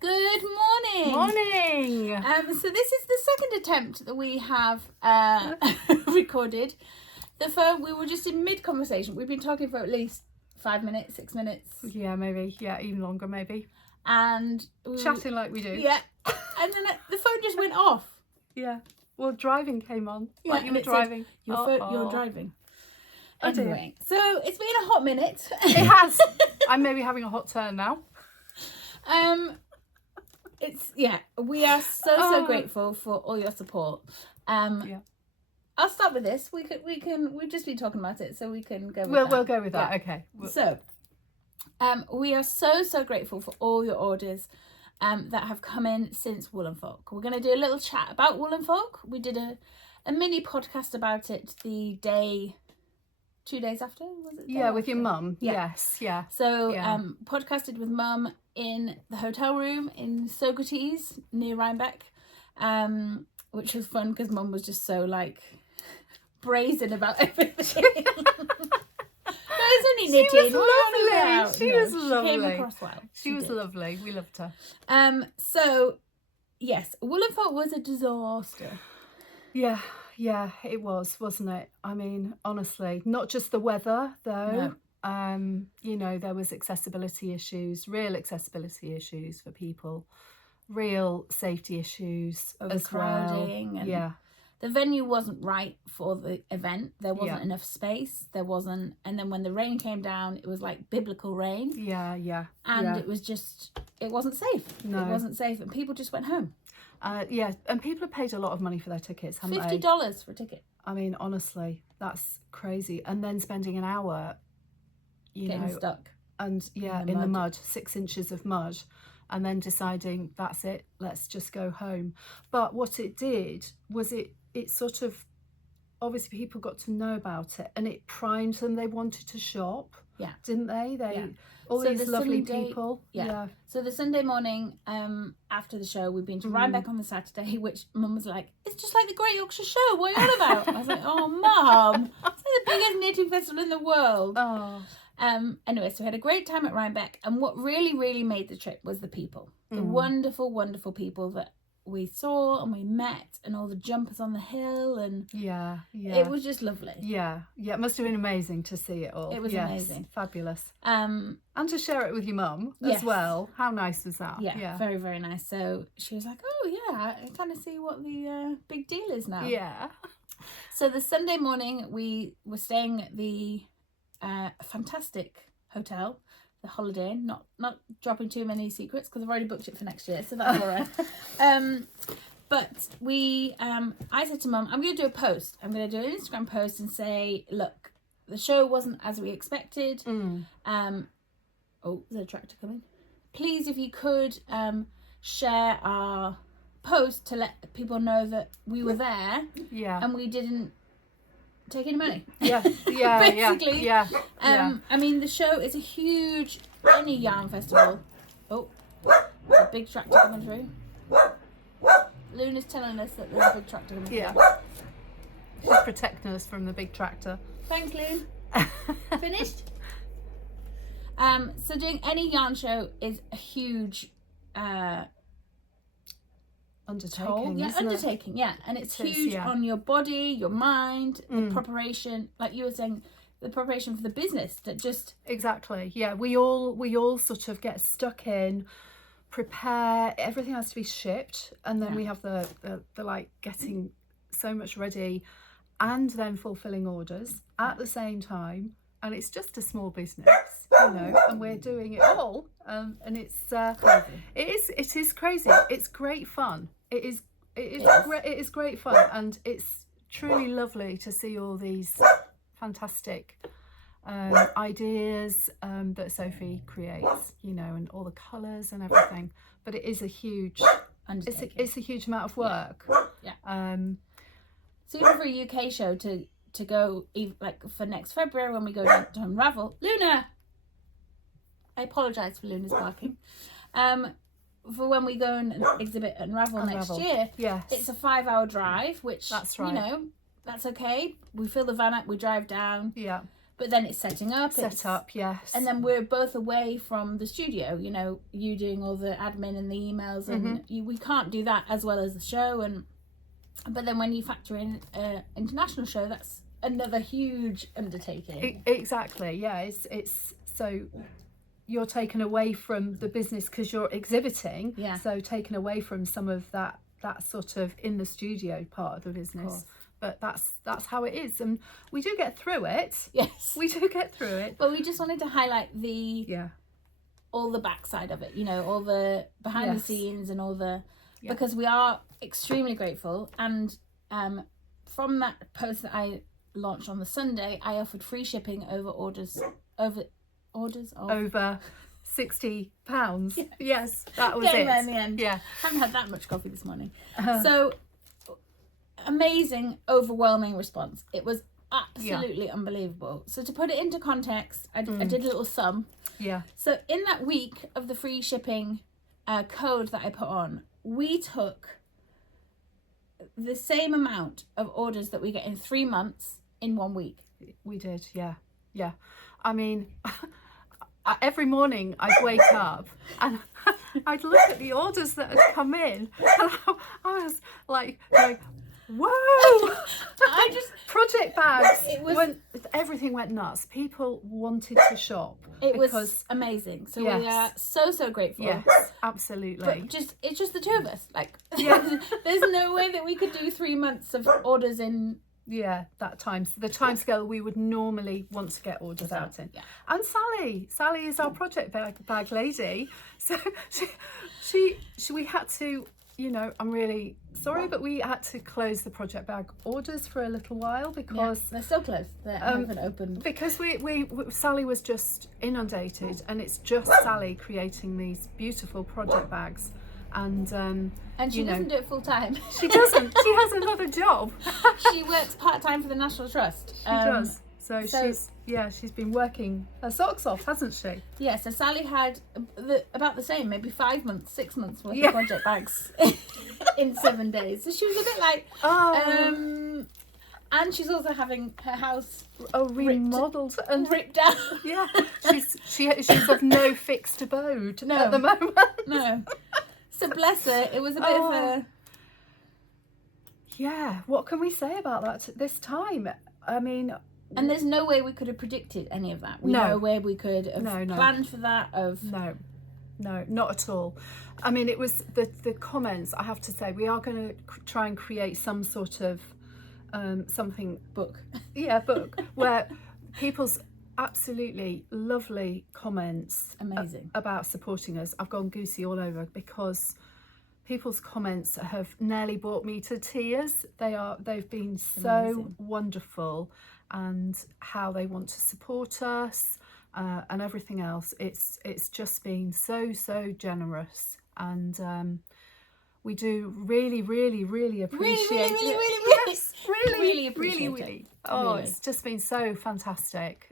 Good morning. Morning. So this is the second attempt that we have recorded. The phone, we were just in mid-conversation. We've been talking for at least 5 minutes, 6 minutes. Yeah, maybe. Yeah, even longer, maybe. And chatting like we do. Yeah. And then the phone just went off. Yeah. Well, driving came on. Yeah, like you were driving. You're driving. Oh, anyway, so it's been a hot minute. It has. I'm maybe having a hot turn now. We are so grateful for all your support. Yeah. I'll start with this. We've just been talking about it, so we can go with We'll that. go with that. Yeah. Okay. So, we are so grateful for all your orders that have come in since Wool and Folk. We're going to do a little chat about Wool and Folk. We did a mini podcast about it the day, 2 days after, was it? Yeah, with your mum. Yeah. Yes, yeah. So, podcasted with mum in the hotel room in Socrates near Rhinebeck, which was fun because mum was just so like brazen about everything. It's only knitting. She was lovely. She came across well. She was lovely. We loved her. So, yes, Wool and Folk was a disaster. Yeah, it was, wasn't it? I mean, honestly, not just the weather though. No. There was real accessibility issues for people, real safety issues as well. Overcrowding. And the venue wasn't right for the event. There wasn't enough space. And then when the rain came down, it was like biblical rain. Yeah. And it wasn't safe. No. It wasn't safe, and people just went home. And people have paid a lot of money for their tickets, haven't they? $50 for a ticket. I mean, honestly, that's crazy. And then spending an hour, getting stuck. And in the mud, 6 inches of mud, and then deciding that's it, let's just go home. But what it did was it sort of, obviously people got to know about it, and it primed them. They wanted to shop, didn't they? All these lovely people. Yeah. So the Sunday morning after the show, we've been to Rhinebeck on the Saturday, which Mum was like, it's just like the Great Yorkshire Show. What are you on about? I was like, oh, Mum, it's like the biggest knitting festival in the world. Oh. Anyway, so we had a great time at Rhinebeck, and what really made the trip was the people. The wonderful people that we saw and we met, and all the jumpers on the hill, and it was just lovely. It must have been amazing to see it all. It was amazing, fabulous. And to share it with your mum as well. How nice was that? Very, very nice. So she was like, oh yeah, I kind of see what the big deal is now. So the Sunday morning we were staying at the fantastic hotel, the Holiday Inn, not dropping too many secrets because I've already booked it for next year, so that's all right. But I said to Mum, I'm going to do a post. I'm going to do an Instagram post and say, look, the show wasn't as we expected. Oh, there's a tractor coming. Please, if you could share our post to let people know that we were there and we didn't take any money. Basically. I mean, the show is a huge yarn festival. Oh, there's a big tractor coming through. Luna's telling us that there's a big tractor coming through. She's protecting us from the big tractor. Thanks, Loon. Finished? So doing any yarn show is a huge undertaking, and it's huge on your body, your mind, the preparation, like you were saying, the preparation for the business that just we all sort of get stuck in, prepare, everything has to be shipped, and then we have the like getting so much ready and then fulfilling orders at the same time, and it's just a small business, and we're doing it all, and it's it is crazy. It's great fun. It is great fun, and it's truly lovely to see all these fantastic ideas that Sophie creates, and all the colours and everything. But it is a huge undertaking. It's a huge amount of work. So even for a UK show to go, like for next February when we go down to Unravel, Luna, I apologise for Luna's barking. For when we go and exhibit at Unravel next year, it's a 5-hour drive, which that's right. That's okay. We fill the van up, we drive down. but then it's setting up. Yes. And then we're both away from the studio, you know, you doing all the admin and the emails, and we can't do that as well as the show. But then when you factor in an international show, that's another huge undertaking. Exactly, yeah. It's so you're taken away from the business because you're exhibiting. Yeah. So taken away from some of that sort of in the studio part of the business. But that's how it is, and we do get through it. Yes, we do get through it. But we just wanted to highlight all the backside of it, you know, all the behind the scenes and all the because we are extremely grateful. And from that post that I launched on the Sunday, I offered free shipping over orders of over £60. Yes, that was Getting it. there in the end. Yeah, haven't had that much coffee this morning. So amazing, overwhelming response. It was absolutely unbelievable. So to put it into context, I did a little sum. Yeah. So in that week of the free shipping code that I put on, we took the same amount of orders that we get in 3 months in 1 week. We did, yeah. I mean, every morning I'd wake up and I'd look at the orders that had come in, and I was like whoa! Project bags. Everything went nuts. People wanted to shop. It was amazing. So we are so grateful. Yes, absolutely. But it's just the two of us. Like, there's no way that we could do 3 months of orders in. Yeah, the time scale we would normally want to get orders out in. Yeah. And Sally is our project bag lady. So we had to, you know, I'm really sorry, but we had to close the project bag orders for a little while because they're still closed. They haven't opened because we Sally was just inundated, and it's just Sally creating these beautiful project bags. And she doesn't do it full time. She doesn't. She has another job. She works part time for the National Trust. She does. So she's been working her socks off, hasn't she? Yeah. So Sally had about the same, maybe 5 months, 6 months worth of project bags in 7 days. So she was a bit like, and she's also having her house remodeled and ripped out. Yeah. She's of no fixed abode at the moment. No. So bless her, it was a bit of a... Yeah, what can we say about that this time? I mean... And there's no way we could have predicted any of that. No way we could have planned for that. No, not at all. I mean, it was the comments, I have to say, we are going to try and create some sort of book. Yeah, book, where people's absolutely lovely comments about supporting us. I've gone goosey all over because people's comments have nearly brought me to tears. They've been so wonderful, and how they want to support us and everything else. It's just been so generous, and we do really appreciate it. Yes, really appreciate it. Oh, really. It's just been so fantastic.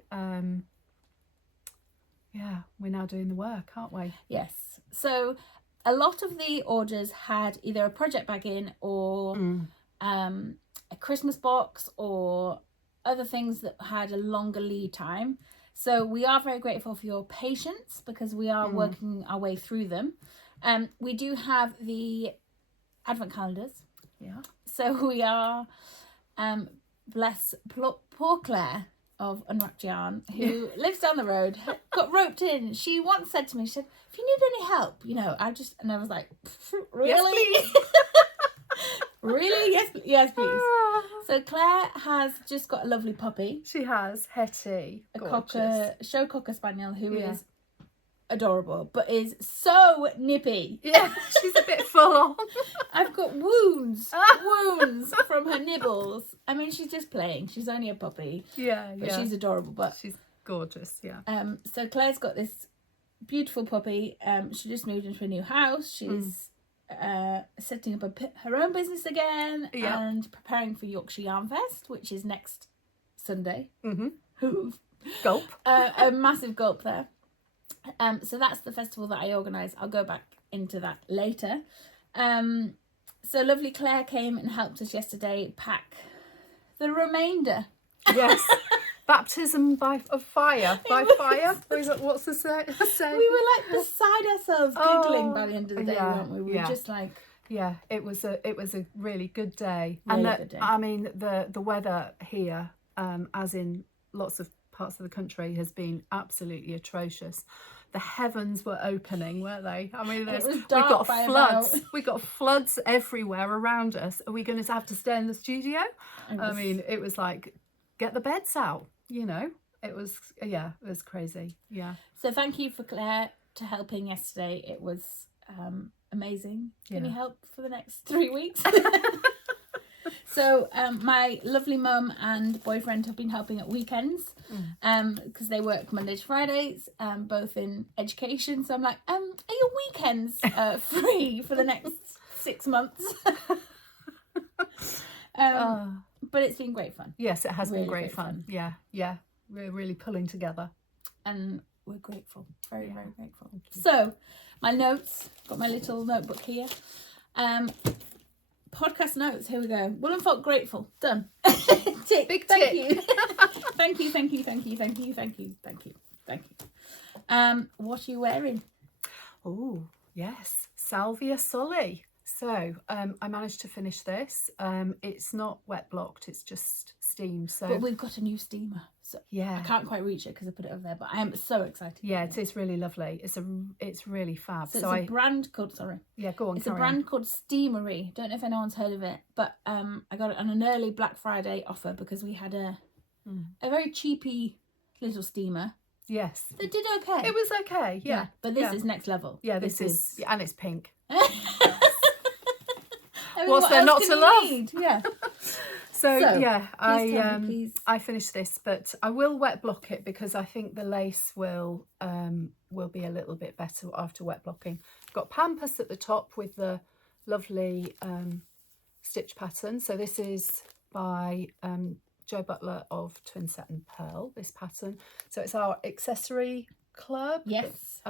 We're now doing the work, aren't we? Yes. So a lot of the orders had either a project bag in or a Christmas box or other things that had a longer lead time. So we are very grateful for your patience because we are working our way through them. We do have the advent calendars. Yeah. So we are, bless poor Claire of Unwrapped Yarn, who lives down the road, got roped in. She once said to me, she said, if you need any help, you know, and I was like, really? Yes, please. Really? Yes, please. So Claire has just got a lovely puppy. She has, Hetty. A show cocker spaniel who is adorable, but is so nippy. Yeah, she's a bit full on. I've got wounds from her nibbles. I mean, she's just playing. She's only a puppy. But she's adorable. But she's gorgeous. Yeah. So Claire's got this beautiful puppy. She just moved into a new house. She's setting up her own business again and preparing for Yorkshire Yarn Fest, which is next Sunday. Gulp. A massive gulp there. So that's the festival that I organise. I'll go back into that later. So lovely Claire came and helped us yesterday pack the remainder. Yes. baptism of fire. What's the saying? We were like beside ourselves, giggling by the end of the day, weren't we? We were just like... Yeah, it was a really good day. Really good day. I mean, the weather here, as in lots of parts of the country, has been absolutely atrocious. The heavens were opening, weren't they? I mean, we got floods. We got floods everywhere around us. Are we going to have to stay in the studio? I mean, it was like, get the beds out. You know, it was crazy. Yeah. So thank you for Claire to helping yesterday. It was amazing. Can you help for the next 3 weeks? So my lovely mum and boyfriend have been helping at weekends because they work Monday to Fridays, both in education. So I'm like, are your weekends free for the next 6 months? But it's been great fun. Yes, it has been great fun. Yeah. We're really pulling together. And we're grateful. Very, very grateful. So, my notes. Got my little notebook here. Podcast notes. Here we go. Woollenfolk grateful. Done. Tick. Big Thank tick. you. Thank you. What are you wearing? Oh, yes. Salvia Soli. So I managed to finish this. It's not wet blocked, it's just steam. So, but we've got a new steamer. So yeah, I can't quite reach it because I put it over there, but I am so excited. Yeah, it is really lovely. It's really fab. So it's a brand called go on. It's a brand called Steamery. Don't know if anyone's heard of it, but I got it on an early Black Friday offer because we had a very cheapy little steamer. Yes, they did okay. It was okay. Yeah, but this is next level. Yeah, this is and it's pink. I mean, what's there not to love? Need? Yeah. So yeah, I finished this, but I will wet block it because I think the lace will be a little bit better after wet blocking. I've got Pampas at the top with the lovely stitch pattern. So this is by Jo Butler of Twin Set and Pearl. This pattern. So it's our accessory club. Yes.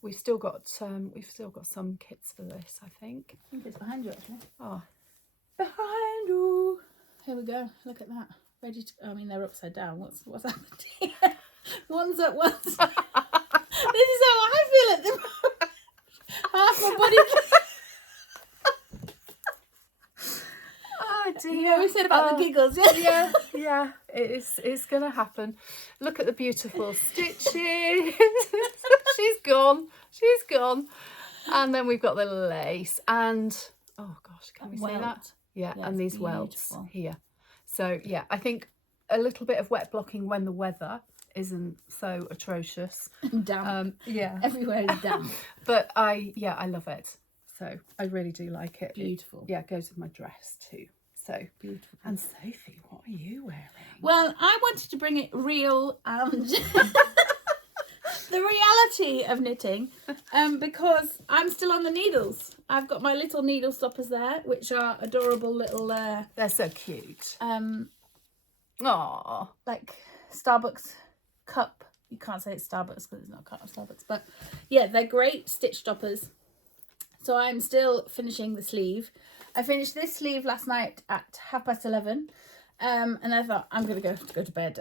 We've still got some kits for this, I think. I think it's behind you actually. Oh. Behind you. Here we go. Look at that. Ready to. I mean, they're upside down. What's happened here? One's at once. This is how I feel at the moment. Half my body. Oh dear. You know we said about the giggles. Yeah. It's gonna happen. Look at the beautiful stitches. She's gone. And then we've got the lace and oh gosh, can we see that? Yeah, and these welts here. So yeah, I think a little bit of wet blocking when the weather isn't so atrocious. Damp. Yeah. Everywhere is damp. But I love it. So I really do like it. Beautiful. It goes with my dress too. So beautiful. And Sophie, what are you wearing? Well, I wanted to bring it real and the reality of knitting, because I'm still on the needles. I've got my little needle stoppers there, which are adorable little. They're so cute. Like Starbucks cup. You can't say it's Starbucks because it's not a cup of Starbucks, but yeah, they're great stitch stoppers. So I'm still finishing the sleeve. I finished this sleeve last night at 11:30. And I thought, I'm going to go to bed.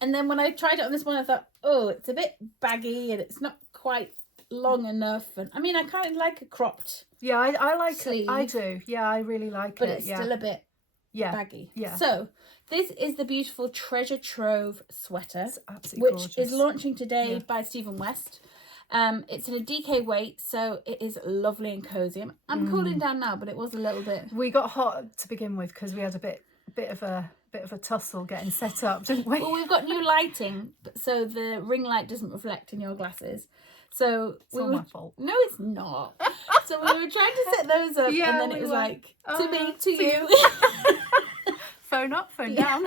And then when I tried it on this one, I thought, oh, it's a bit baggy and it's not quite long enough. And I mean, I kind of like a cropped I like sleeve. it. I do. Yeah, I really like it. But it's still a bit baggy. Yeah. So this is the beautiful Treasure Trove sweater, it's absolutely which gorgeous. is launching today by Stephen West. It's in a DK weight, so it is lovely and cozy. I'm cooling down now, but it was a little bit. We got hot to begin with because we had a bit of a tussle getting set up, didn't we? Well, we've got new lighting, so the ring light doesn't reflect in your glasses. So it's all my fault. No, it's not. So we were trying to set those up, and then it was like, to me, to you. Phone up, phone down.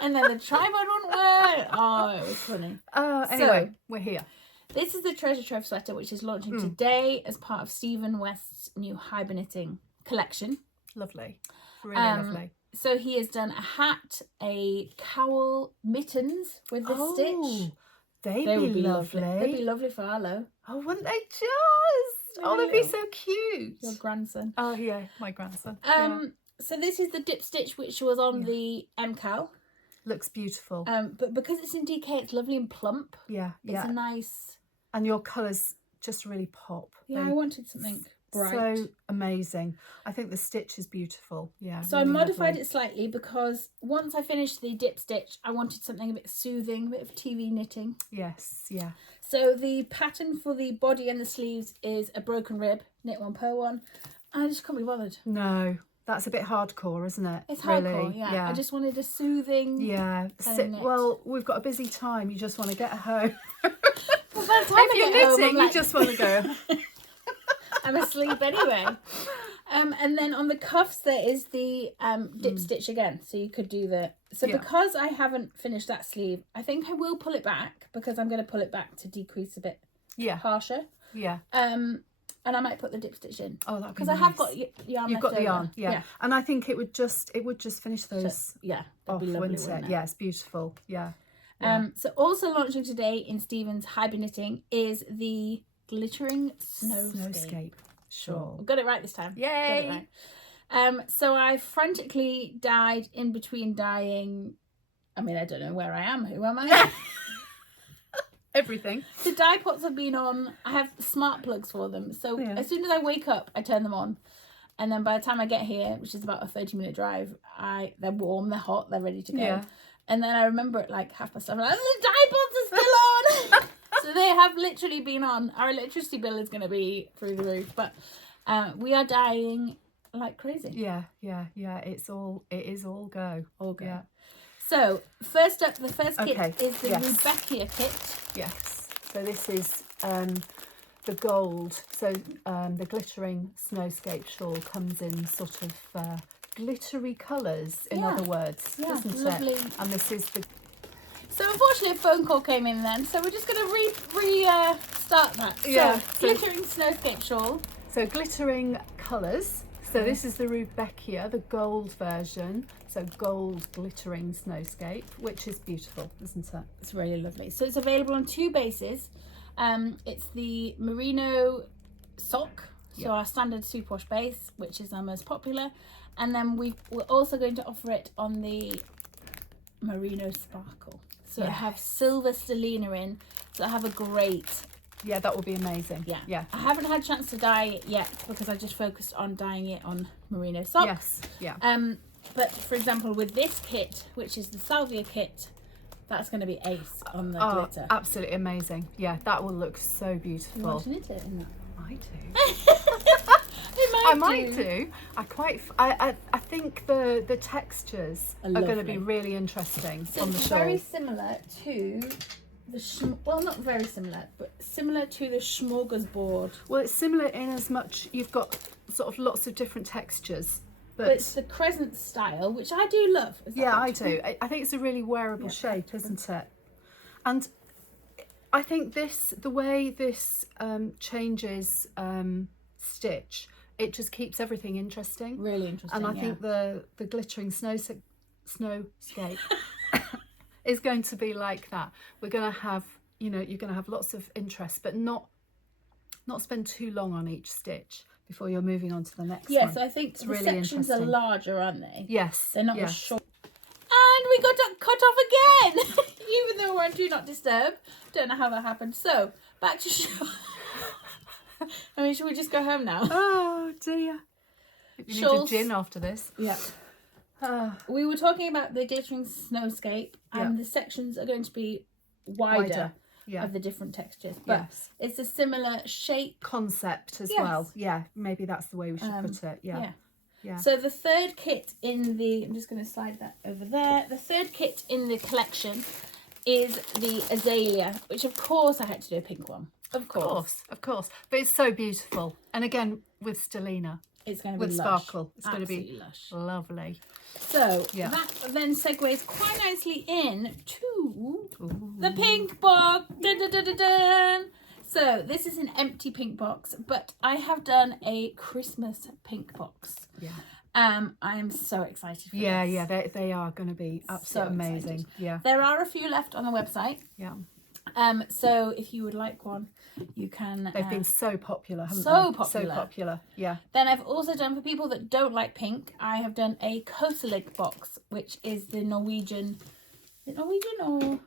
And then the tripod wouldn't work. Oh, it was funny. Anyway, we're here. This is the Treasure Trove sweater, which is launching today as part of Stephen West's new Hyper Knitting collection. Lovely. Really lovely. So he has done a hat, a cowl, mittens with the stitch. They would be lovely. They'd be lovely for Arlo. Oh, wouldn't they just? Oh, they'd be so cute. Your grandson. Oh, yeah, my grandson. So this is the dip stitch, which was on the M-cowl. Looks beautiful. But because it's in DK, it's lovely and plump. Yeah, It's a nice... And your colours just really pop. Yeah, I wanted something bright. So amazing. I think the stitch is beautiful. Yeah. So really I modified lovely. it slightly because once I finished the dip stitch, I wanted something a bit soothing, a bit of TV knitting. Yes, yeah. So the pattern for the body and the sleeves is a broken rib, knit one, purl one. And I just couldn't be bothered. No, that's a bit hardcore, isn't it? It's really? hardcore, yeah. I just wanted a soothing... Yeah. Well, we've got a busy time. You just want to get home. Well, by the time if you're knitting, you just want to go. I'm asleep anyway. And then on the cuffs there is the dip stitch again, so you could do the... So because I haven't finished that sleeve, I think I will pull it back, because I'm going to pull it back to decrease a bit harsher. Yeah. And I might put the dip stitch in. Oh, that'd be because nice. I have got yarn. You've got the yarn, yeah. And I think it would just finish those off, be lovely, wouldn't it? Yeah, it's beautiful. Yeah. So also launching today in Stephen's Hybrid Knitting is the glittering Snowscape Shawl. Got it right this time. Yay! Got it right. So I frantically dyed in between dyeing. I mean, I don't know where I am. Who am I? Everything. The dye pots have been on. I have smart plugs for them. So as soon as I wake up, I turn them on. And then by the time I get here, which is about a 30-minute drive, they're warm, they're hot, they're ready to go. Yeah. And then I remember at like 7:30, I'm like, the dye pots are still on. So they have literally been on. Our electricity bill is going to be through the roof. But we are dyeing like crazy. Yeah. It is all go. All go. Yeah. So first up, the first kit is the Rebecca kit. Yes. So this is the gold. So the glittering Snowscape shawl comes in sort of glittery colours, in other words, doesn't lovely. it? And this is the... So unfortunately a phone call came in then, so we're just going to start that. So glittering Snowscape shawl. So glittering colours. So this is the Rebecca, the gold version. So gold glittering Snowscape, which is beautiful, isn't it? It's really lovely. So it's available on two bases. It's the merino sock, so our standard superwash base, which is our most popular. And then we're also going to offer it on the merino sparkle. So I have silver stellina in, so I have a great... Yeah, that will be amazing. Yeah. I haven't had a chance to dye it yet because I just focused on dyeing it on merino sock. Yes, yeah. But for example, with this kit, which is the salvia kit, that's going to be ace on the glitter. Absolutely amazing. Yeah, that will look so beautiful. You want to knit it in that? I do. I might do. I think the textures are going to be really interesting on the shawl. Very similar to the well, not very similar, but similar to the smorgasbord. Well, it's similar in as much you've got sort of lots of different textures. But it's the crescent style, which I do love. Yeah, I do. I think it's a really wearable shape, isn't it? And I think the way this changes stitch, it just keeps everything interesting. Really interesting. And I think the glittering snowscape is going to be like that. We're going to have, you're going to have lots of interest, but not spend too long on each stitch before you're moving on to the next one. Yes, I think the sections are larger, aren't they? Yes. They're not as short. And we got cut off again, even though we're on Do Not Disturb. Don't know how that happened. So, back to show. I mean, should we just go home now? Oh, dear. You need a gin after this. Yeah. We were talking about the glittering Snowscape, and the sections are going to be wider. Of the different textures, but it's a similar shape concept as well. Yeah, maybe that's the way we should put it. Yeah. So the third kit in the, I'm just going to slide that over there. The third kit in the collection is the azalea, which of course I had to do a pink one. Of course. But it's so beautiful, and again with stellina. It's going to be with lush. sparkle. It's going to be lush. Lovely. So that then segues quite nicely in to the pink box. Dun, dun, dun, dun, dun. So this is an empty pink box, but I have done a Christmas pink box. Yeah. I am so excited for this. Yeah, they are going to be absolutely amazing. Yeah. There are a few left on the website. Yeah. So if you would like one, you can. They've been so popular, haven't they? So popular. Yeah. Then I've also done, for people that don't like pink, I have done a Kosalig box, which is the Norwegian Is it Norwegian or?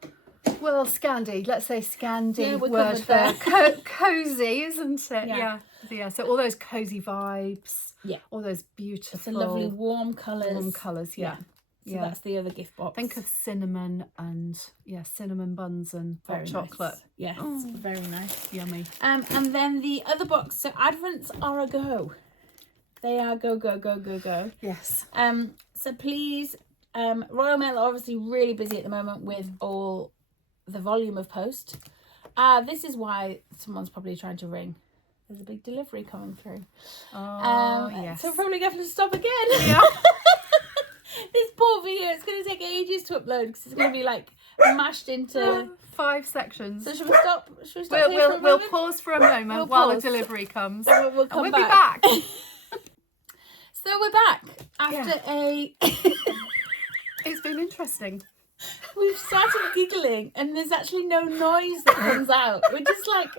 Well, Scandi. Let's say Scandi we're word covered for cozy, isn't it? Yeah. Yeah. So all those cozy vibes. Yeah. All those beautiful. It's a lovely warm colours. Warm colours. Yeah. So that's the other gift box. Think of cinnamon and cinnamon buns and hot chocolate. Nice. Yes, very nice. Yummy. And then the other box. So Advents are a go. They are go. Yes. So please, Royal Mail are obviously really busy at the moment with all the volume of post. This is why someone's probably trying to ring. There's a big delivery coming through. Oh, yes. So we're probably going to have to stop again. Yeah. This poor video, it's going to take ages to upload because it's going to be like mashed into 5 sections. So should we stop? We'll pause for a moment while the delivery comes. We'll come be back. back. So we're back after It's been interesting. We've started giggling and there's actually no noise that comes out. We're just like,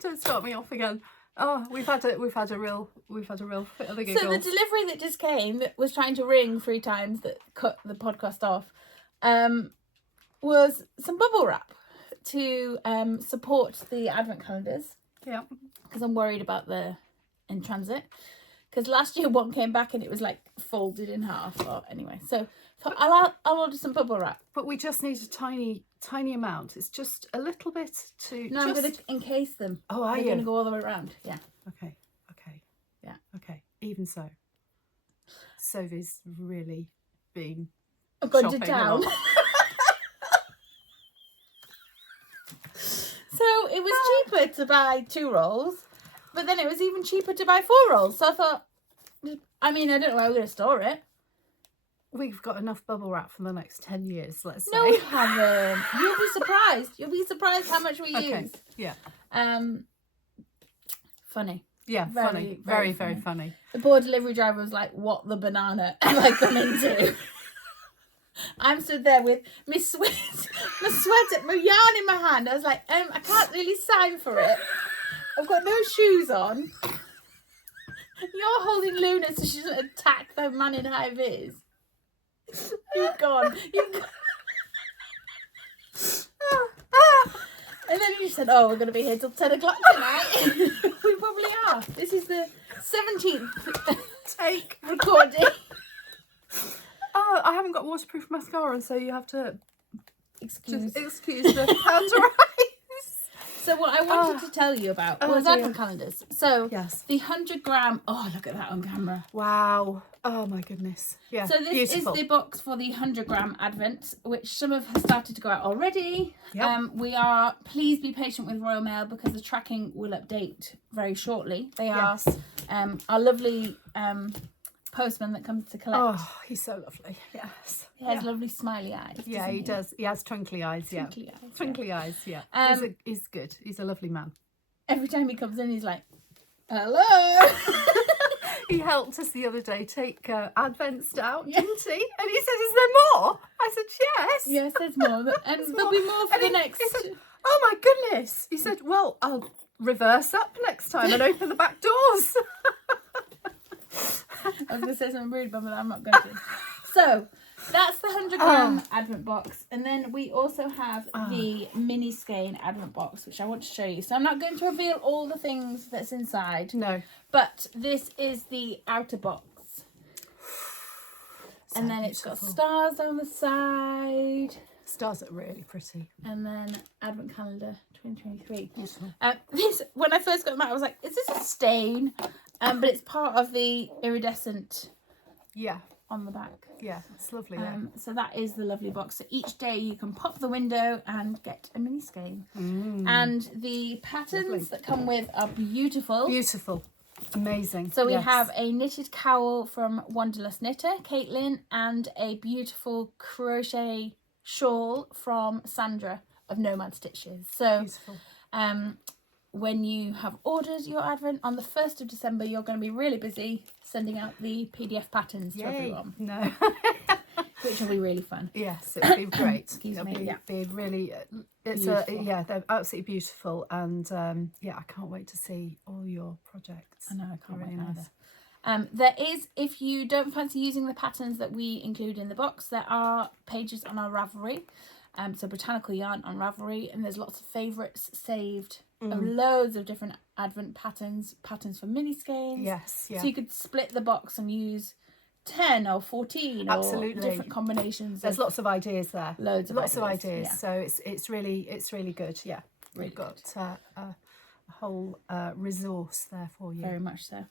don't start me off again. Oh, we've had a real fit of the giggles. So the delivery that just came that was trying to ring 3 times that cut the podcast off, was some bubble wrap to support the advent calendars. Yeah. Because I'm worried about the in transit. Because last year one came back and it was like folded in half. Or anyway, so I'll order some bubble wrap. But we just need a tiny amount. It's just a little bit to. No, I'm going to encase them. Oh, are you? They're going to go all the way around. Yeah. Okay. Yeah. Okay. Even so, Sophie's really been. I've gone to town. So it was cheaper to buy 2 rolls, but then it was even cheaper to buy 4 rolls. So I thought, I don't know where we're going to store it. We've got enough bubble wrap for the next 10 years, let's say. No, we haven't. You'll be surprised. You'll be surprised how much we use. Yeah. Funny. Yeah, funny. Very funny. The poor delivery driver was like, what the banana have I come into? I'm stood there with my sweater, my yarn in my hand. I was like, I can't really sign for it. I've got no shoes on. You're holding Luna so she doesn't attack the man in high vis. You've gone. And then you said, oh, we're going to be here till 10 o'clock tonight. We probably are. This is the 17th take recording. Oh, I haven't got waterproof mascara, so you have to excuse the hand rise. So what I wanted to tell you about was advent calendars. So yes, the 100-gram. Oh, look at that on camera! Wow! Oh my goodness! Yeah. So this is the box for the 100-gram advent, which some have started to go out already. Yep. Please be patient with Royal Mail because the tracking will update very shortly. They are our lovely postman that comes to collect. Oh, he's so lovely. Yes. He has lovely smiley eyes. Yeah, he does. He has twinkly eyes. Twinkly eyes. Yeah. He's good. He's a lovely man. Every time he comes in, he's like, "Hello." He helped us the other day take Advents out, didn't he? And he said, "Is there more?" I said, "Yes." Yes, there's more, and there'll be more for the next. He said, "Oh my goodness!" He said, "Well, I'll reverse up next time and open the back doors." I was going to say something rude, but I'm not going to. So, that's the 100-gram advent box. And then we also have the mini skein advent box, which I want to show you. So, I'm not going to reveal all the things that's inside. No. But this is the outer box. So and then it's got stars on the side. Stars are really pretty. And then advent calendar 2023. Beautiful. This, when I first got them out, I was like, is this a stain? But it's part of the iridescent on the back. Yeah, it's lovely. So that is the lovely box. So each day you can pop the window and get a mini skein. And the patterns that come with are beautiful. Beautiful. Amazing. So we have a knitted cowl from Wanderlust Knitter, Caitlin, and a beautiful crochet shawl from Sandra of Nomad Stitches. So beautiful. When you have ordered your advent on the 1st of December, you're going to be really busy sending out the PDF patterns to everyone. No. Which will be really fun. Yes, it'll be great. Excuse me. Be really, they're absolutely beautiful, and I can't wait to see all your projects. I know, I can't wait either. There is, if you don't fancy using the patterns that we include in the box, there are pages on our Ravelry. So Botanical Yarn on Ravelry, and there's lots of favourites saved of loads of different Advent patterns for mini skeins. Yes, yeah. So you could split the box and use 10 or 14 Absolutely. or different combinations. There's lots of ideas there. Loads of ideas. Yeah. So it's really good. Yeah, Really we've got a whole resource there for you. Very much so.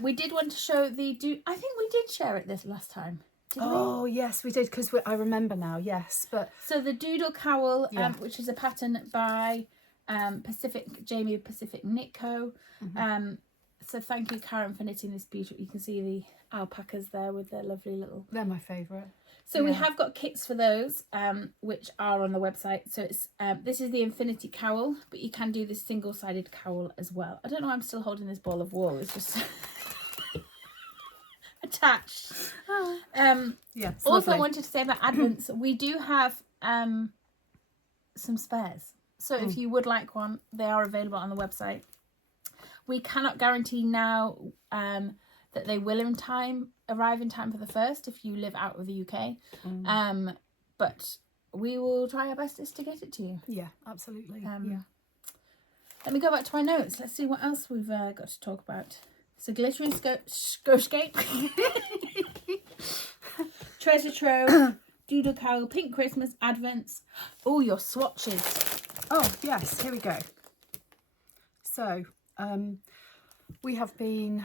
We did want to show I think we did share it this last time. Oh yes, we did, because I remember now. Yes, but so the Doodle Cowl, which is a pattern by Jamie of Pacific Knit Co. So thank you, Karen, for knitting this beautiful. You can see the alpacas there with their lovely little. They're my favourite. So we have got kits for those, which are on the website. So it's this is the Infinity Cowl, but you can do this single-sided cowl as well. I don't know why I'm still holding this ball of wool. It's just attached. Yes. Also, I wanted to say about Advents, we do have some spares. So if you would like one, they are available on the website. We cannot guarantee now that they will arrive in time for the 1st if you live out of the UK. But we will try our bestest to get it to you. Yeah, absolutely. Let me go back to my notes. Let's see what else we've got to talk about. So glittering Snowscape, Treasure Trove, Doodle Cowl, Pink Christmas, Advents. Oh, your swatches. Oh yes, here we go. So we have been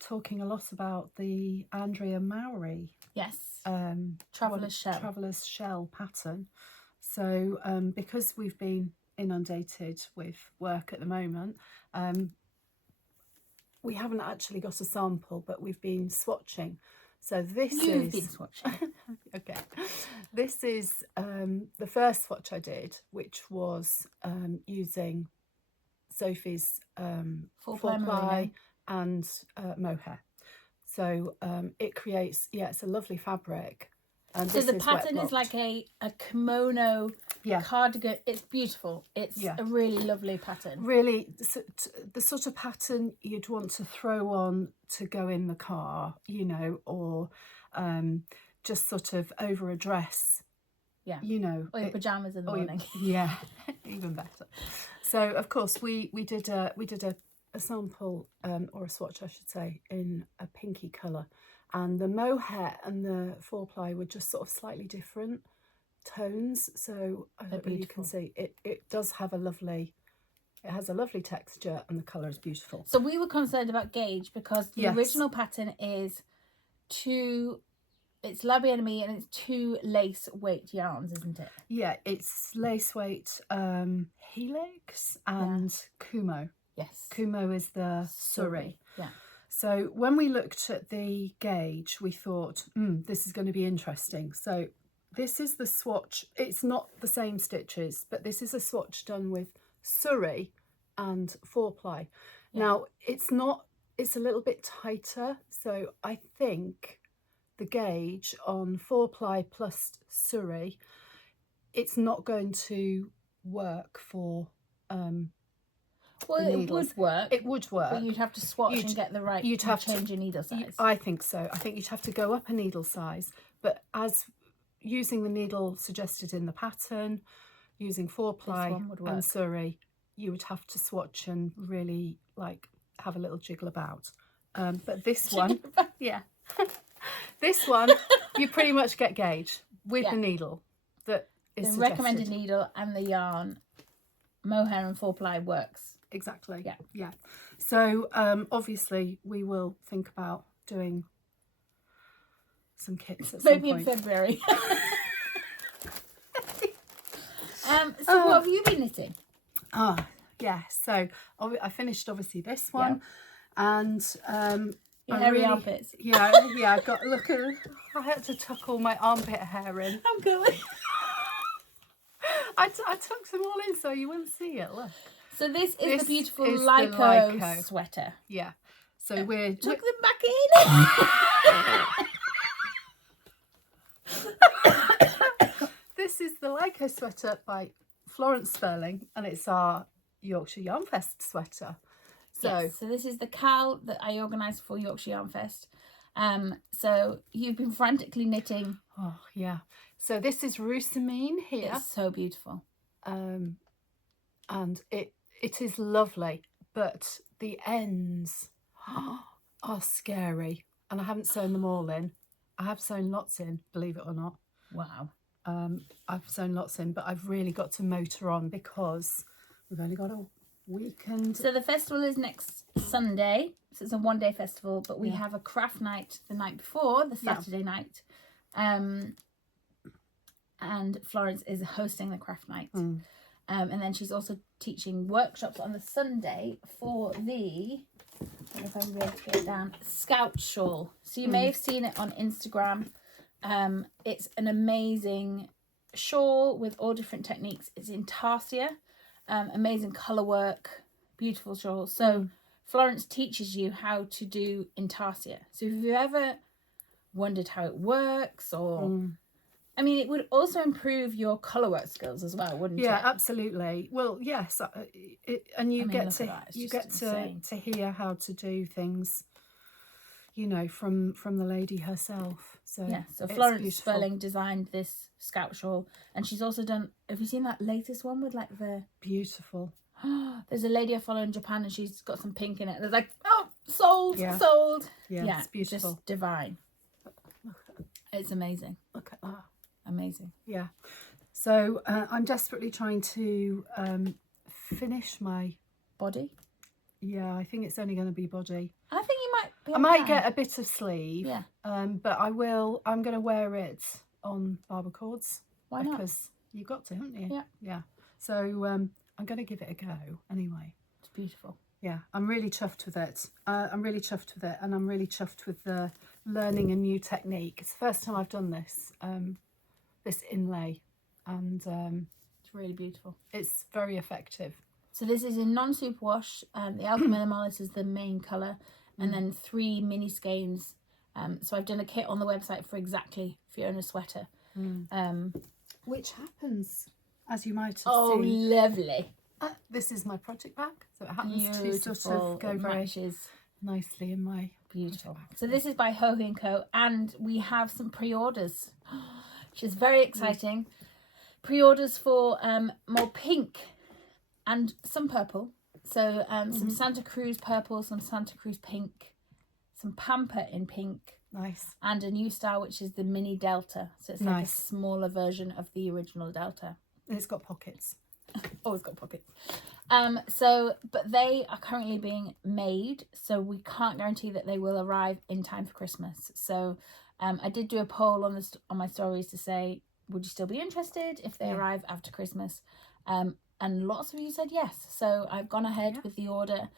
talking a lot about the Andrea Mowry Traveller's Shell pattern. So because we've been inundated with work at the moment, we haven't actually got a sample, but we've been swatching. So You've been swatching. Okay. This is the first swatch I did, which was using Sophie's 4-ply and mohair. So it creates, it's a lovely fabric. And so the pattern is like a kimono cardigan. It's beautiful. It's a really lovely pattern. Really, the sort of pattern you'd want to throw on to go in the car, you know, or just sort of over a dress. Yeah. You know. Or your pyjamas in the morning. Yeah, even better. So of course we did a sample or a swatch, I should say, in a pinky colour. And the mohair and the 4-ply were just sort of slightly different tones. So I hope you can see it does have it has a lovely texture, and the colour is beautiful. So we were concerned about gauge because the original pattern is it's La Bien-Aimée and it's 2 lace weight yarns, isn't it? Yeah, it's lace weight Helix and Kumo. Yes. Kumo is the Surrey. Yeah. So when we looked at the gauge, we thought, this is going to be interesting. So this is the swatch. It's not the same stitches, but this is a swatch done with Surrey and 4-ply. Yeah. Now, it's a little bit tighter. So I think the gauge on 4-ply plus Surrey, it's not going to work for... well, it would work. It would work. But you'd have to swatch and get the right. You'd have to change your needle size. I think so. I think you'd have to go up a needle size. But as using the needle suggested in the pattern, using 4-ply and Surrey, you would have to swatch and really have a little jiggle about. But this one, this one, you pretty much get gauge with the needle that is the suggested. Recommended needle and the yarn, mohair and 4-ply works. Exactly. Yeah. So obviously we will think about doing some kits at some point. Maybe in February. So what have you been knitting? So I finished obviously this one, and your hairy armpits. Yeah. I got I had to tuck all my armpit hair in. I'm going. I tucked them all in so you wouldn't see it. Look. So this is the beautiful Liko sweater. Yeah. So we took them back in. This is the Liko sweater by Florence Sperling, and it's our Yorkshire Yarn Fest sweater. So this is the cowl that I organised for Yorkshire Yarn Fest. So you've been frantically knitting. Oh yeah. So this is Roussamine here. It's so beautiful. And it is lovely, but the ends are scary, and I haven't sewn them all in. I have sewn lots in, believe it or not. Wow. I've sewn lots in, but I've really got to motor on because we've only got a weekend. So the festival is next Sunday, so it's a one-day festival, but we have a craft night the night before, the Saturday night. And Florence is hosting the craft night. And then she's also teaching workshops on the Sunday for the, I don't know if I'm able to get it down, Scout Shawl. So you may have seen it on Instagram. It's an amazing shawl with all different techniques. It's in tarsia, amazing colour work, beautiful shawl. So Florence teaches you how to do intarsia. So if you've ever wondered how it works, or I mean, it would also improve your colour work skills as well, wouldn't it? Yeah, absolutely. Well, yes, and you get to hear how to do things, you know, from the lady herself. So yeah, so Florence Sperling designed this Scout shawl, and she's also done, have you seen that latest one with like the beautiful, there's a lady I follow in Japan and she's got some pink in it. There's like, oh, sold. Yeah, Yeah, it's beautiful. Just divine. It's amazing. Look at that. Amazing. Yeah. So I'm desperately trying to finish my body. Yeah, I think it's only going to be body. I think you might be. I might get a bit of sleeve. Yeah. But I'm going to wear it on barber cords. Why not? Because you got to, haven't you? Yeah. Yeah. So I'm going to give it a go anyway. It's beautiful. Yeah, I'm really chuffed with it. And I'm really chuffed with the learning a new technique. It's the first time I've done this, this inlay, and it's really beautiful. It's very effective. So this is in non-superwash. The Alchemy Molis is the main colour, and then 3 mini skeins. So I've done a kit on the website for exactly Fiona's sweater. Which happens, as you might have seen. Oh, lovely. This is my project bag, so it happens beautiful. to sort of go very nicely in my beautiful bag. So this is by Ho & Co, and we have some pre-orders, which is very exciting. Pre-orders for more pink and some purple. So some Santa Cruz purple, some Santa Cruz pink, some Pamper in pink. Nice. And a new style, which is the mini Delta. So it's like a smaller version of the original Delta. And it's got pockets. Always got pockets. But they are currently being made, so we can't guarantee that they will arrive in time for Christmas. So I did do a poll on my stories to say, would you still be interested if they arrive after Christmas? And lots of you said yes. So I've gone ahead with the order.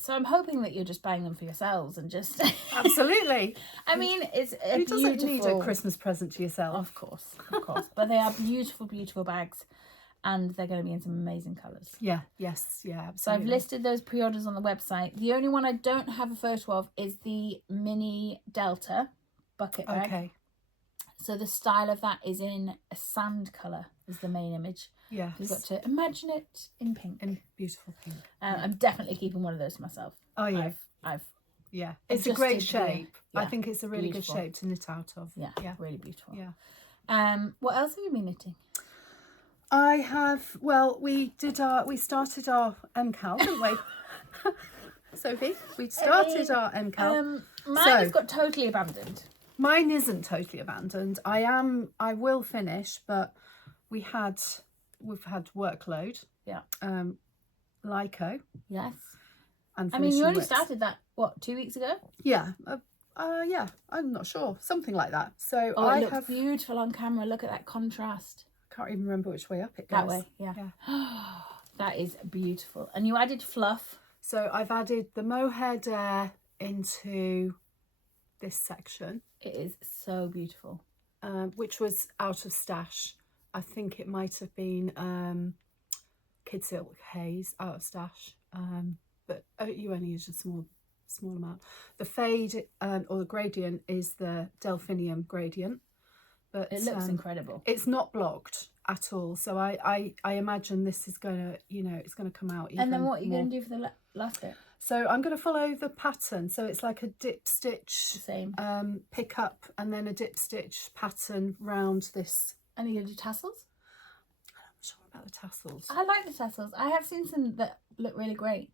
So I'm hoping that you're just buying them for yourselves and just absolutely. I mean, it's a who doesn't need a Christmas present to yourself? Of course. But they are beautiful, beautiful bags, and they're going to be in some amazing colours. Yeah. Yes. Yeah. Absolutely. So I've listed those pre-orders on the website. The only one I don't have a photo of is the mini Delta bucket bag. Okay. So the style of that is in a sand colour. Is the main image. Yes. You've got to imagine it in pink. In beautiful pink. I'm definitely keeping one of those for myself. Oh yeah. It's a great shape. I think it's a really beautiful. Good shape to knit out of. Yeah. Really beautiful. Yeah. What else have you been knitting? I have. Well, we started our MCAL, didn't we? Sophie, we started our MCAL. Mine has got totally abandoned. Mine isn't totally abandoned. I will finish, but we've had workload. Yeah. Liko. Yes. And I mean, you only started that, what, 2 weeks ago? Yeah. Yeah. I'm not sure. Something like that. So it looks beautiful on camera. Look at that contrast. Can't even remember which way up it goes. That way, yeah. That is beautiful. And you added fluff. So I've added the mohair dare into this section. It is so beautiful. Which was out of stash. I think it might have been Kid Silk Haze out of stash. But you only use a small amount. The fade or the gradient is the Delphinium gradient. But it looks incredible. It's not blocked, at all. So I imagine this is going to, you know, it's going to come out even And then what are you more. going to do for the last bit? So I'm going to follow the pattern. So it's like a dip stitch, same, pick up, and then a dip stitch pattern round this. And you're going to do tassels? I'm not sure about the tassels. I like the tassels. I have seen some that look really great.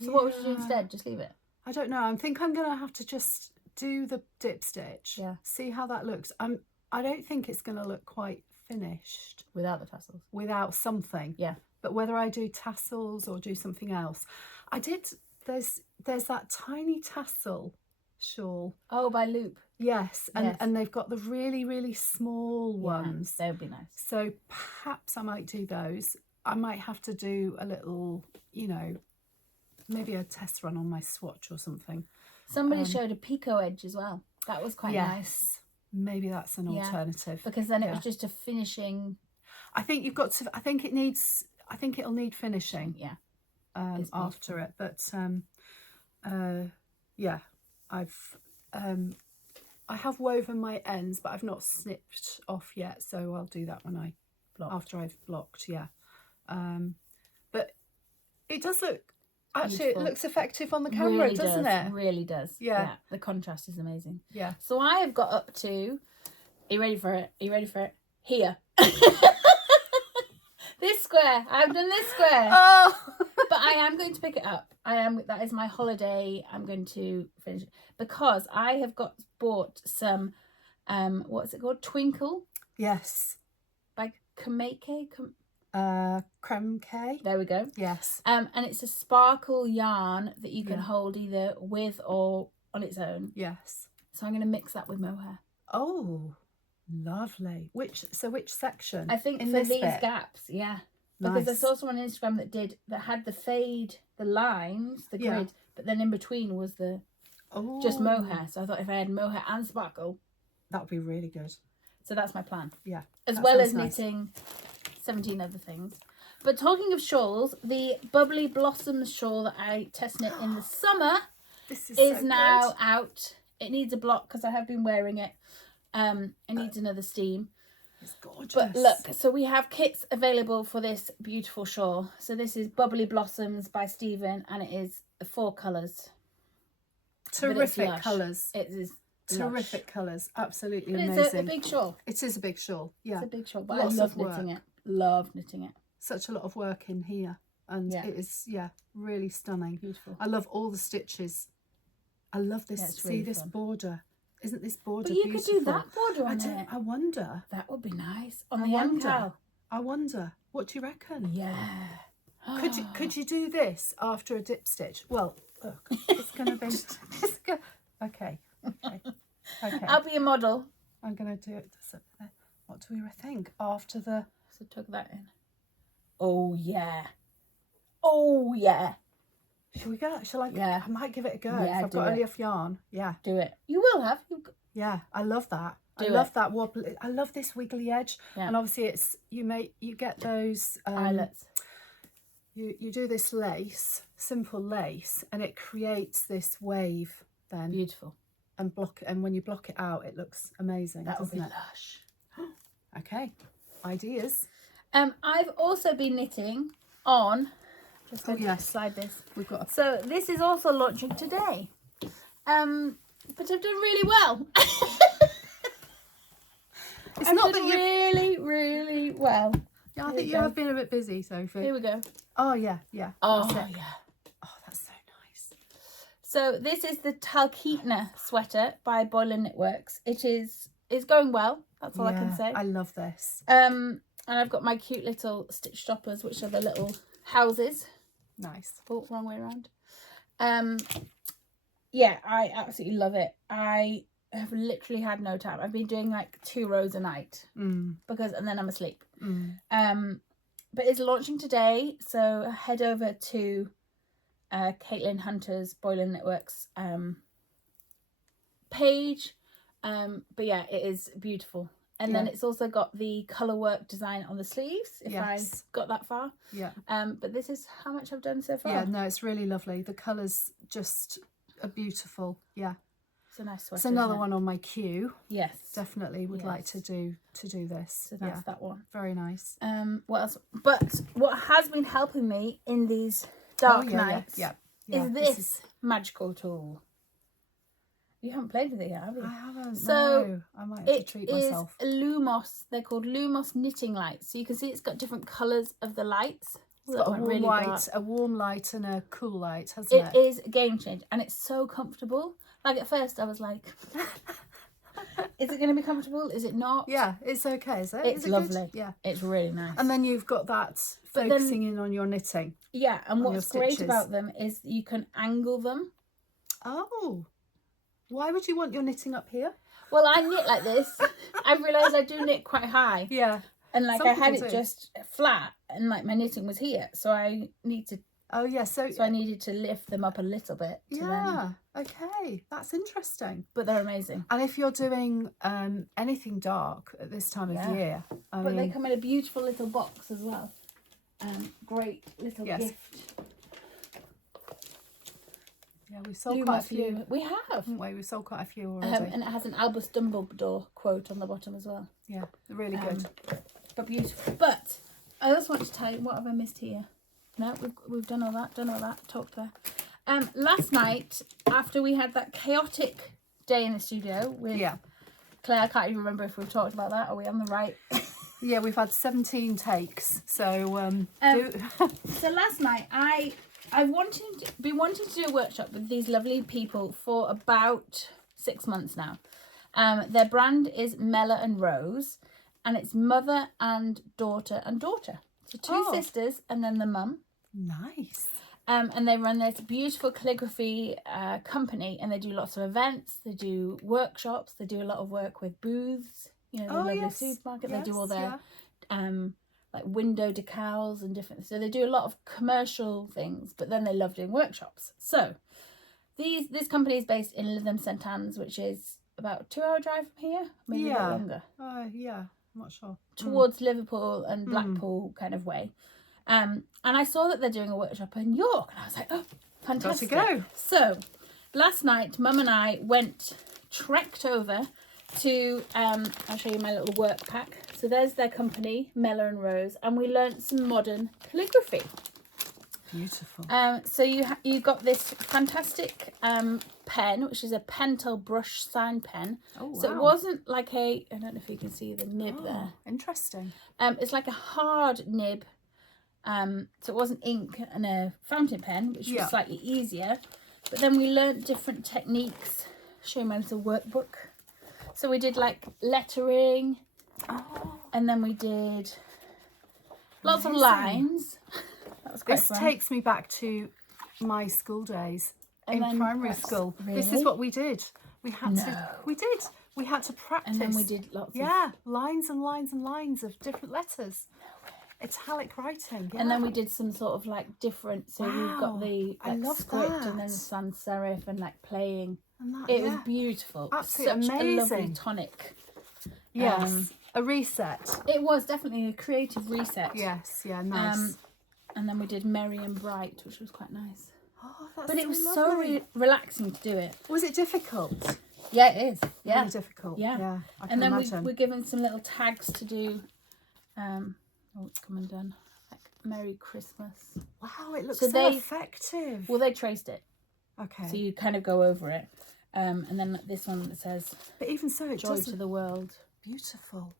So what would you do instead? Just leave it? I don't know. I think I'm going to have to just do the dip stitch. Yeah. See how that looks. I don't think it's going to look quite finished without the tassels. Without something. Yeah. But whether I do tassels or do something else, I did. There's that tiny tassel shawl. Oh, by Loop. Yes, and they've got the really, really small ones. They would be nice. So perhaps I might do those. I might have to do a little, you know, maybe a test run on my swatch or something. Somebody showed a picot edge as well. That was quite nice. Maybe that's an alternative. Because then it was just a finishing. I think you've got to. I think it'll need finishing. Yeah. After it, but yeah, I have woven my ends, but I've not snipped off yet, so I'll do that when after I've blocked. Yeah, but it does look. Actually, beautiful. It looks effective on the camera, really doesn't it? It really does. Yeah. The contrast is amazing. Yeah. So I have got up to. Are you ready for it? Are you ready for it? Here. This square. I've done this square. Oh. But I am going to pick it up. That is my holiday. I'm going to finish it because I have bought some. What's it called? Twinkle. Yes. By Kremke. Kremke. There we go. Yes. And it's a sparkle yarn that you can hold either with or on its own. Yes. So I'm going to mix that with mohair. Oh, lovely. Which section? I think in for these bit? Gaps, yeah. Because I saw someone on Instagram that had the fade, the lines, the grid, but then in between was the just mohair. So I thought if I had mohair and sparkle, that would be really good. So that's my plan. Yeah. As well as knitting 17 other things. But talking of shawls, the Bubbly Blossoms shawl that I test knit in the summer is now out. It needs a block because I have been wearing it. It needs another steam. It's gorgeous. But look, so we have kits available for this beautiful shawl. So this is Bubbly Blossoms by Stephen, and it is 4 colours. Terrific colours. It is terrific colours. Absolutely but amazing. It's a big shawl. It is a big shawl. Yeah, it's a big shawl. But I love knitting it. Love knitting it. Such a lot of work in here, and it is really stunning. Beautiful. I love all the stitches. I love this. See really this border. Isn't this border beautiful? But you could do that border on it. I wonder. That would be nice. On the ankle. I wonder. What do you reckon? Yeah. Could you do this after a dip stitch? Well, look, it's going to be... Okay. I'll be a model. I'm going to do it. What do we think after the... So tuck that in. Oh, yeah. Oh, yeah. Shall we go? Shall I? Yeah. I might give it a go. Yeah, if I've got enough yarn. Yeah. Do it. You will have. Yeah, I love that. I love that wobbly. I love this wiggly edge. Yeah. And obviously, it's you get those eyelets. You do this lace, simple lace, and it creates this wave. Then beautiful. And when you block it out, it looks amazing. That would be lush. Okay, ideas. I've also been knitting on. Slide this. We've got. So this is also launching today, but I've done really well. It's not that really well. Yeah, I think you have been a bit busy, Sophie. Here we go. Oh yeah. Oh yeah. Oh, that's so nice. So this is the Talkeetna sweater by Boiler Knitworks. It's going well. That's all I can say. I love this. And I've got my cute little stitch stoppers, which are the little houses. Nice. Oh, wrong way around. Yeah, I absolutely love it. I have literally had no time. I've been doing like 2 rows a night and then I'm asleep. But it's launching today, so head over to Caitlin Hunter's Boiler Knitworks page. But yeah, it is beautiful. And then it's also got the colour work design on the sleeves, if I got that far. Yeah. But this is how much I've done so far. Yeah, no, it's really lovely. The colours just are beautiful. Yeah. It's a nice sweater. It's another one on my queue. Yes. Definitely would like to do this. So that's that one. Very nice. What else? But what has been helping me in these dark nights is this magical tool. You haven't played with it yet, have you? I haven't. So no. I might have to treat myself. It is Lumos. They're called Lumos knitting lights. So you can see it's got different colours of the lights. It's got a warm light and a cool light, hasn't it? It is a game changer, and it's so comfortable. Like at first I was like, is it going to be comfortable? Is it not? Yeah, it's okay, is it? It's lovely. Good? Yeah. It's really nice. And then you've got that focusing in on your knitting. Yeah, and what's great about them is you can angle them. Oh. Why would you want your knitting up here? Well, I knit like this. I realised I do knit quite high. Yeah. And like I had it just flat and like my knitting was here. So I need to... Oh, yeah. So I needed to lift them up a little bit. Okay. That's interesting. But they're amazing. And if you're doing anything dark at this time of year... But they come in a beautiful little box as well. Great little gift. Yeah, we've sold quite a few. We have. Haven't we? We've sold quite a few already. And it has an Albus Dumbledore quote on the bottom as well. Yeah, really good. But beautiful. But I also want to tell you, what have I missed here? No, we've done all that, talked there. Last night, after we had that chaotic day in the studio with Claire, I can't even remember if we've talked about that. Are we on the right? Yeah, we've had 17 takes. So, so last night, I've been wanting to do a workshop with these lovely people for about 6 months now. Their brand is Mella and Rose, and it's mother and daughter and daughter. So two sisters and then the mum. Nice. And they run this beautiful calligraphy company, and they do lots of events. They do workshops. They do a lot of work with booths. You know, the lovely supermarket. They do all their like window decals and different. So they do a lot of commercial things, but then they love doing workshops. So this company is based in Lytham St Anne's, which is about a 2-hour drive from here, maybe a bit longer. I'm not sure. Towards Liverpool and Blackpool kind of way. And I saw that they're doing a workshop in York, and I was like, oh, fantastic. Got to go. So last night, Mum and I trekked over to, I'll show you my little work pack. So there's their company, Mella and Rose, and we learnt some modern calligraphy. Beautiful. So you got this fantastic pen, which is a Pentel brush sign pen. Oh, wow. So it wasn't like I don't know if you can see the nib there. Interesting. It's like a hard nib. So it wasn't ink and a fountain pen, which was slightly easier. But then we learnt different techniques. Show you my little workbook. So we did like lettering. And then we did lots of lines. That was great. This takes me back to my school days in primary school. Really? This is what we did. We had to practice. And then we did lots of lines and lines and lines of different letters. Italic writing. Yeah. And then we did some sort of like different. So we've got the script and then sans serif and like playing. And it was beautiful. Absolutely Such amazing. a lovely tonic. Yes. A reset. It was definitely a creative reset. Yes, nice. And then we did Merry and Bright, which was quite nice. Oh, that's But it was so relaxing to do it. Was it difficult? Yeah, it is. Yeah. Really difficult. Yeah. I can and then imagine. we're given some little tags to do. It's come and done. Like Merry Christmas. Wow, it looks so effective. Well, they traced it. Okay. So you kind of go over it. And then this one that says, but even so, it Joy to the World. Beautiful.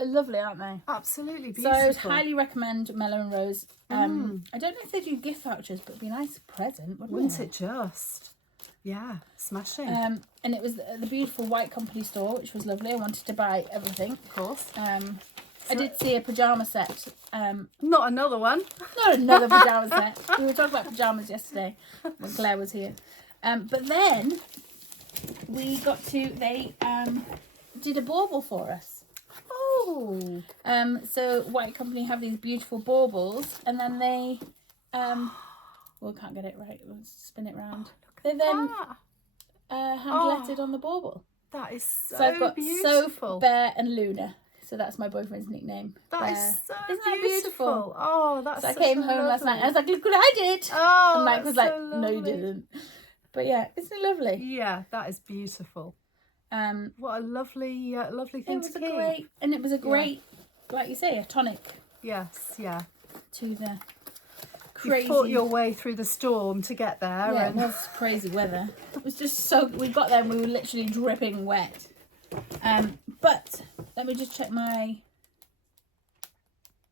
Lovely, aren't they? Absolutely beautiful. So I would highly recommend Mella and Rose. I don't know if they do gift vouchers, but it'd be a nice present, wouldn't it just? Yeah, smashing. And it was the beautiful white company store, which was lovely. I wanted to buy everything. Of course. I did see a pyjama set. Not another one. Not another pyjama set. We were talking about pyjamas yesterday when Claire was here. But then they did a bauble for us. Oh. So White Company have these beautiful baubles, and then they we can't get it right. We'll spin it round. They then hand lettered on the bauble. That is so I've got beautiful. Soph, Bear, and Luna. So that's my boyfriend's nickname. That is so Isn't that beautiful? Oh, that's so I came home last night and I was like, look what I did. Oh, and Mike was like, so no, you didn't. But yeah, isn't it lovely? Yeah, that is beautiful. What a lovely thing to keep. It was a great, like you say, a tonic. Yes, yeah. To the crazy. You fought your way through the storm to get there. Yeah, it was crazy weather. It was just so. We got there and we were literally dripping wet. But let me just check my.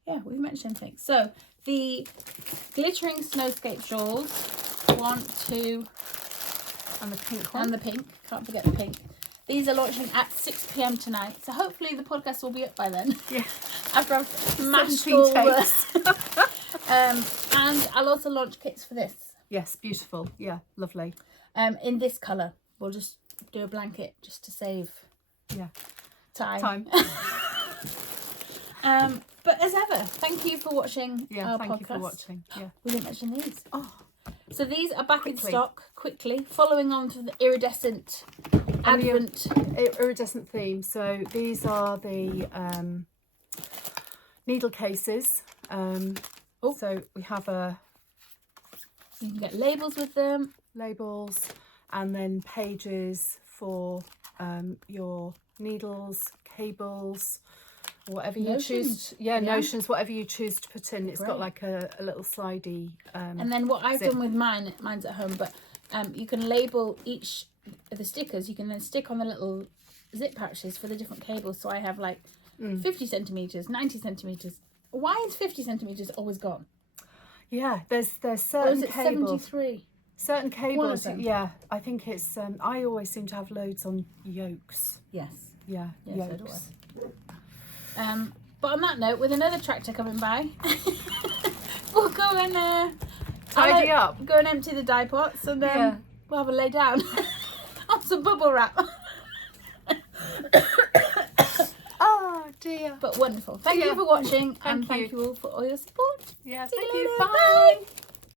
Yeah, we've mentioned things. So the glittering Snowscape shawls, 1, 2, and the pink one. And the pink. Can't forget the pink. These are launching at 6 p.m. tonight. So hopefully the podcast will be up by then. Yeah. After I've smashed all the... and I'll also launch kits for this. Yes, beautiful. Yeah, lovely. In this colour. We'll just do a blanket just to save time. But as ever, thank you for watching our podcast. Thank you for watching. Yeah. We didn't mention these. Oh. So these are back in stock quickly, following on to the iridescent Advent. Iridescent theme. So these are the needle cases. So we have you can get labels with them. Labels, and then pages for your needles, cables, whatever you choose. Notions, whatever you choose to put in. It's got like a little slidey and then what I've done with mine's at home, but you can label each of the stickers. You can then stick on the little zip pouches for the different cables. So I have like 50 centimeters, 90 centimeters. Why is 50 centimeters always gone? Yeah, there's certain cables. 73? Certain cables, yeah. I think it's. I always seem to have loads on yokes. Yes. Yeah, yes, yokes. But on that note, with another tractor coming by, we'll go and tidy up. Go and empty the dye pots, and we'll have a lay down on some bubble wrap. Oh dear. But wonderful. Thank you for watching, and thank you all for all your support. Yeah, thank you. Bye.